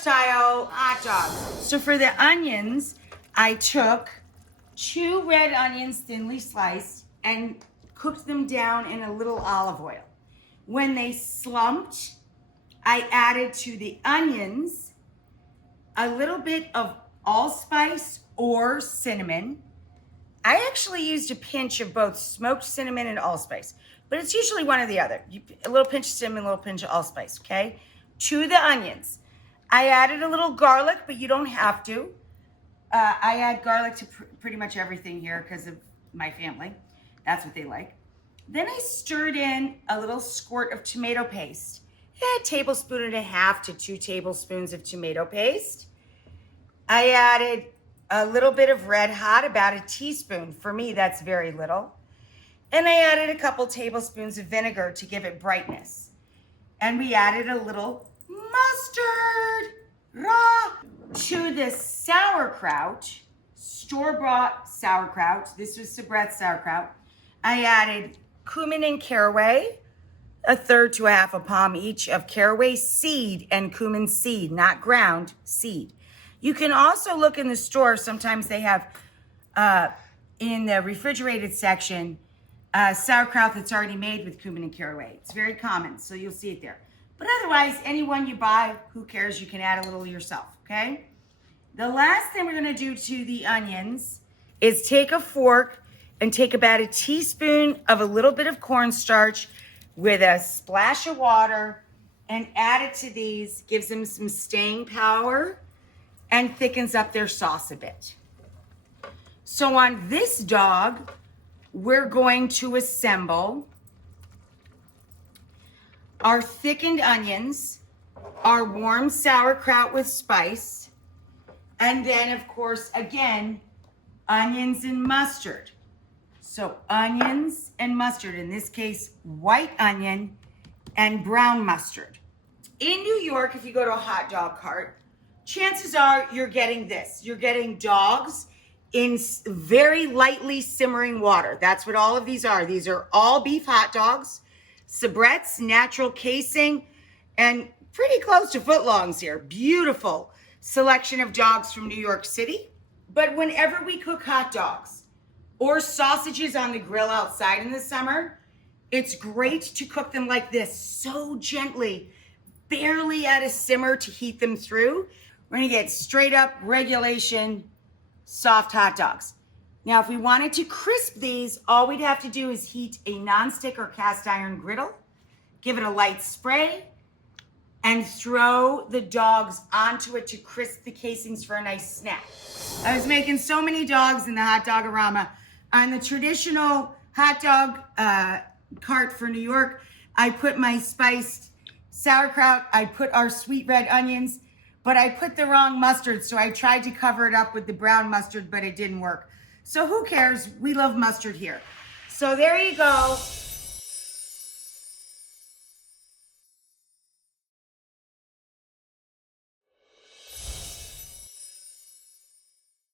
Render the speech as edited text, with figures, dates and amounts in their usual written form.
style hot dogs. So for the onions, I took 2 red onions thinly sliced and cooked them down in a little olive oil. When they slumped, I added to the onions a little bit of allspice or cinnamon. I actually used a pinch of both smoked cinnamon and allspice, but it's usually one or the other. A little pinch of cinnamon, a little pinch of allspice, okay? To the onions. I added a little garlic, but you don't have to. I add garlic to pretty much everything here because of my family. That's what they like. Then I stirred in a little squirt of tomato paste. A tablespoon and a half to 2 tablespoons of tomato paste. I added a little bit of red hot, about a teaspoon. For me, that's very little. And I added a couple tablespoons of vinegar to give it brightness. And we added a little mustard, to the sauerkraut, store-bought sauerkraut. This was sabrett sauerkraut. I added cumin and caraway, 1/3 to 1/2 palm each of caraway seed and cumin seed, not ground, seed. You can also look in the store. Sometimes they have in the refrigerated section sauerkraut that's already made with cumin and caraway. It's very common, so you'll see it there. But otherwise, anyone you buy, who cares? You can add a little yourself, okay? The last thing we're gonna do to the onions is take a fork and take about a teaspoon of a little bit of cornstarch with a splash of water and add it to these, gives them some staying power and thickens up their sauce a bit. So on this dog, we're going to assemble our thickened onions, our warm sauerkraut with spice, and then of course, again, onions and mustard. So onions and mustard, in this case, white onion and brown mustard. In New York, if you go to a hot dog cart, chances are you're getting this. You're getting dogs in very lightly simmering water. That's what all of these are. These are all beef hot dogs, sabretts, natural casing, and pretty close to footlongs here. Beautiful selection of dogs from New York City. But whenever we cook hot dogs or sausages on the grill outside in the summer, it's great to cook them like this, so gently, barely at a simmer to heat them through. We're gonna get straight up regulation soft hot dogs. Now, if we wanted to crisp these, all we'd have to do is heat a nonstick or cast iron griddle, give it a light spray, and throw the dogs onto it to crisp the casings for a nice snack. I was making so many dogs in the hot dog-orama. On the traditional hot dog cart for New York, I put my spiced sauerkraut, I put our sweet red onions, but I put the wrong mustard, so I tried to cover it up with the brown mustard, but it didn't work. So who cares? We love mustard here. So there you go.